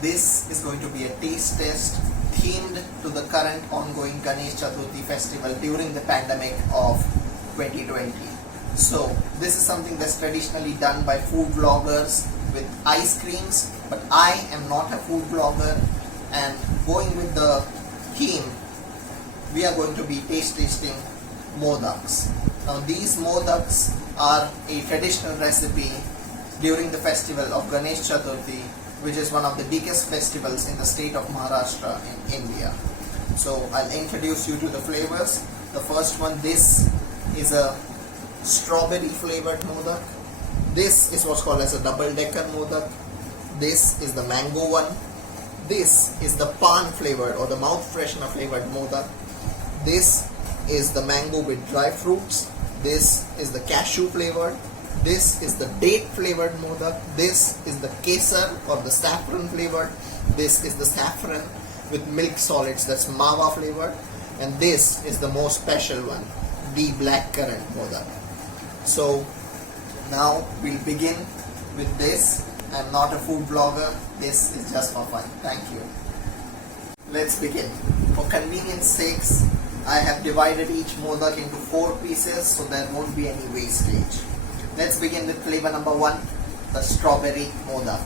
This is going to be a taste test themed to the current ongoing Ganesh Chaturthi festival during the pandemic of 2020. So this is something that's traditionally done by food vloggers with ice creams, but I am not a food vlogger, and going with the theme, we are going to be taste tasting modaks. Now these modaks are a traditional recipe during the festival of Ganesh Chaturthi, which is one of the biggest festivals in the state of Maharashtra in India. So I'll introduce you to the flavors. The first one, this is a strawberry flavored modak. This is what's called as a double decker modak. This is the mango one. This is the pan flavored or the mouth freshener flavored modak. This is the mango with dry fruits. This is the cashew flavored. This is the date flavored modak. This is the kesar or the saffron flavored. This is the saffron with milk solids, that's mawa flavored. And this is the most special one, the black currant modak. So now we'll begin with this. I'm not a food vlogger. This is just for fun. Thank you. Let's begin. For convenience sakes, I have divided each modak into 4 pieces so there won't be any wastage. Let's begin with flavor number 1, the strawberry modak.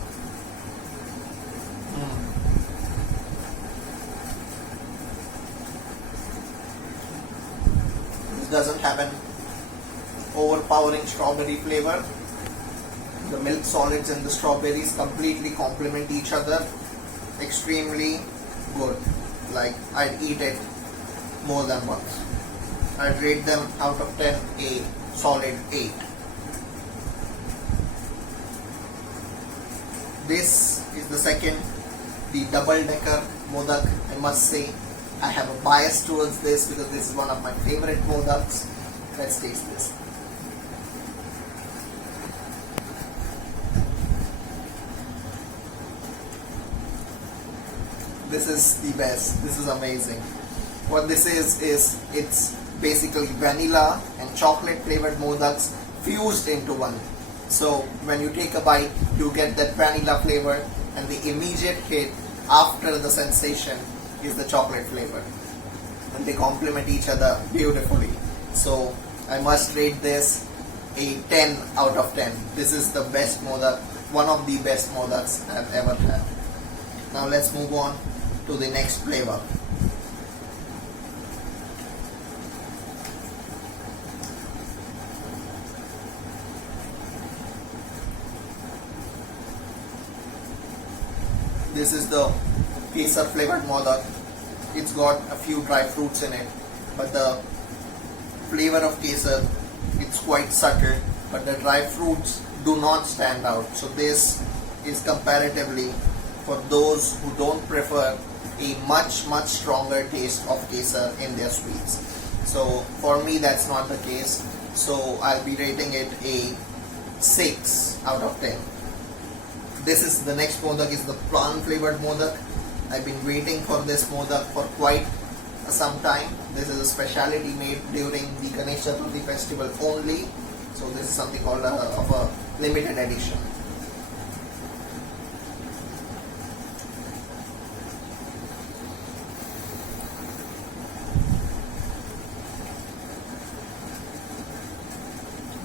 This doesn't have an overpowering strawberry flavor. The milk solids and the strawberries completely complement each other. Extremely good. Like, I'd eat it more than once. I'd rate them out of 10 a solid 8. This is the second, the double decker modak. I must say I have a bias towards this because this is one of my favorite modaks. Let's taste this. This is the best. This is amazing. What this is it's basically vanilla and chocolate flavored modaks fused into one. So when you take a bite, you get that vanilla flavor, and the immediate hit after the sensation is the chocolate flavor. And they complement each other beautifully. So I must rate this a 10 out of 10. This is the best modak, one of the best modaks I've ever had. Now let's move on to the next flavor. This is the kesar flavored modak. It's got a few dry fruits in it, but the flavor of kesar, it's quite subtle, but the dry fruits do not stand out. So this is comparatively for those who don't prefer a much stronger taste of kesar in their sweets. So for me that's not the case. So I'll be rating it a 6 out of 10. This is the next modak, is the prawn flavored modak. I've been waiting for this modak for quite some time. This is a specialty made during the Ganesh Chaturthi festival only. So this is something called of a limited edition.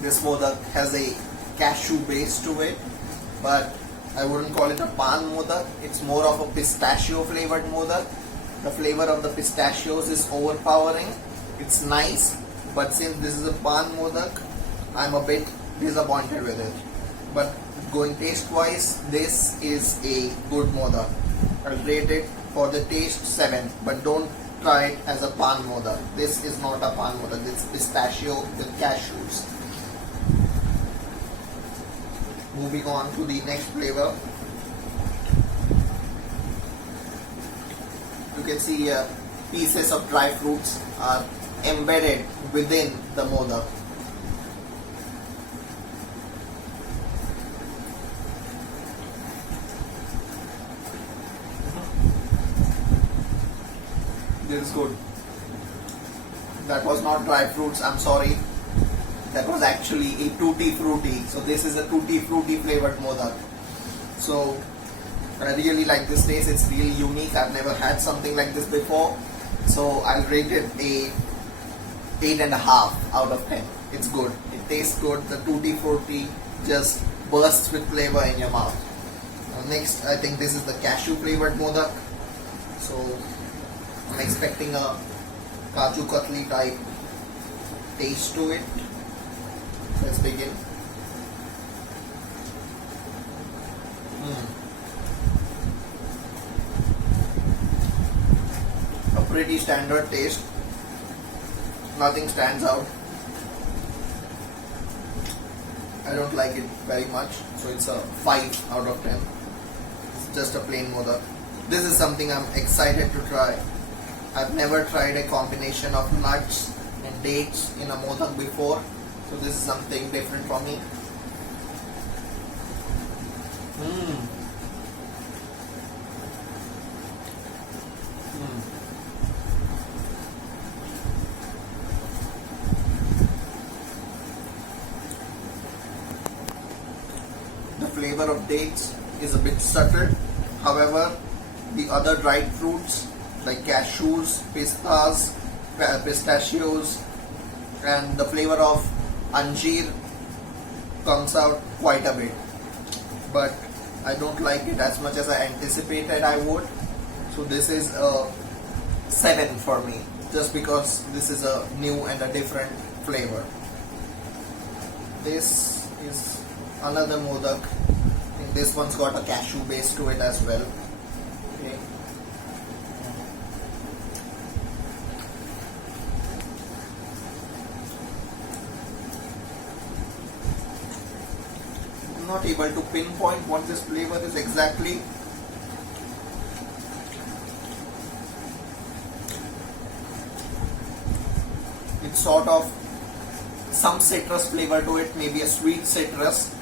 This modak has a cashew base to it, but I wouldn't call it a pan modak. It's more of a pistachio flavored modak. The flavor of the pistachios is overpowering. It's nice, but since this is a pan modak, I'm a bit disappointed with it. But going taste wise, this is a good modak. I'll rate it for the taste 7, but don't try it as a pan modak. This is not a pan modak. It's pistachio with cashews. Moving on to the next flavor. You can see pieces of dry fruits are embedded within the modak. This is good. That was not dry fruits, I'm sorry. That was actually a tutti frutti. So this is a tutti frutti flavored modak. So I really like this taste. It's really unique. I've never had something like this before. So I'll rate it a 8.5 out of 10. It's good. It tastes good. The tutti frutti just bursts with flavor in your mouth. Next, I think this is the cashew flavored modak. So I'm expecting a Kaju Katli type taste to it. Let's begin. A pretty standard taste. Nothing stands out. I don't like it very much, so it's a 5 out of 10. It's just a plain modak. This is something I'm excited to try. I've never tried a combination of nuts and dates in a modak before, so this is something different for me. The flavor of dates is a bit subtle. However, the other dried fruits like cashews, pistas, pistachios, and the flavor of anjeer comes out quite a bit. But I don't like it as much as I anticipated I would. So this is a 7 for me, just because this is a new and a different flavor. This is another modak. I think this one's got a cashew base to it as well. Okay. I'm not able to pinpoint what this flavor is exactly. It's sort of some citrus flavor to it, maybe a sweet citrus.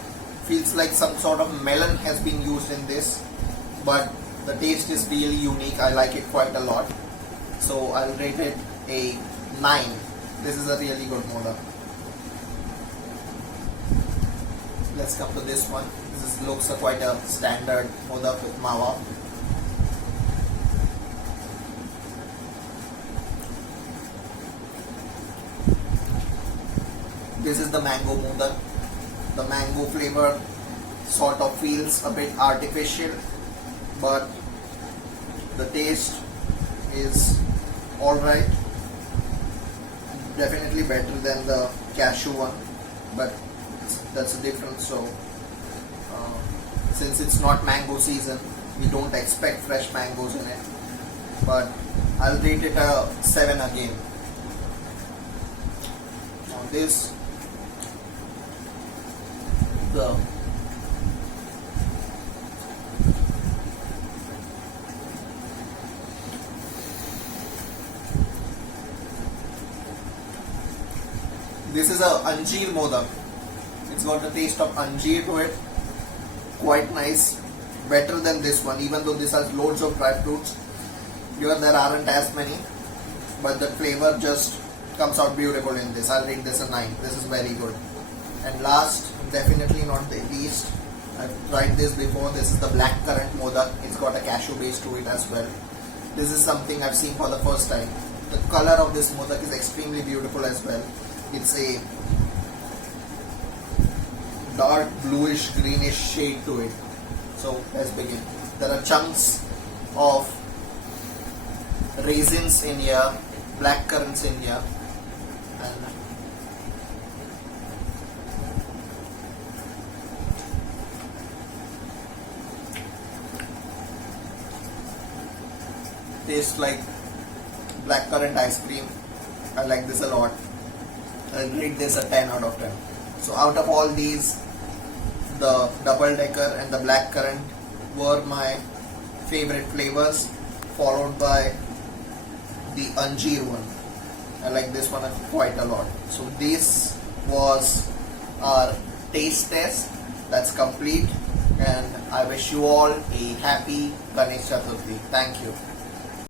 Feels like some sort of melon has been used in this, but the taste is really unique. I like it quite a lot. So I'll rate it a 9. This is a really good modak. Let's come to this one. This looks quite a standard modak with mawa. This is the mango modak. The mango flavor sort of feels a bit artificial, but the taste is alright. Definitely better than the cashew one, but that's the difference. So since it's not mango season, we don't expect fresh mangoes in it, but I'll rate it a 7 again. Now this, this is a anjeer modak. It's got a taste of anjeer to it. Quite nice. Better than this one, even though this has loads of dry fruits. Here there aren't as many, but the flavor just comes out beautiful in this. I'll rate this a 9. This is very good. And last, definitely not the least, I've tried this before. This is the black currant modak. It's got a cashew base to it as well. This is something I've seen for the first time. The color of this modak is extremely beautiful as well. It's a dark bluish greenish shade to it. So let's begin. There are chunks of raisins in here, black currants in here, and tastes like blackcurrant ice cream. I like this a lot. I'll rate this a 10 out of 10. So out of all these, the double decker and the blackcurrant were my favorite flavors, followed by the anjeer one. I like this one quite a lot. So this was our taste test. That's complete, and I wish you all a happy Ganesh Chaturthi. Thank you.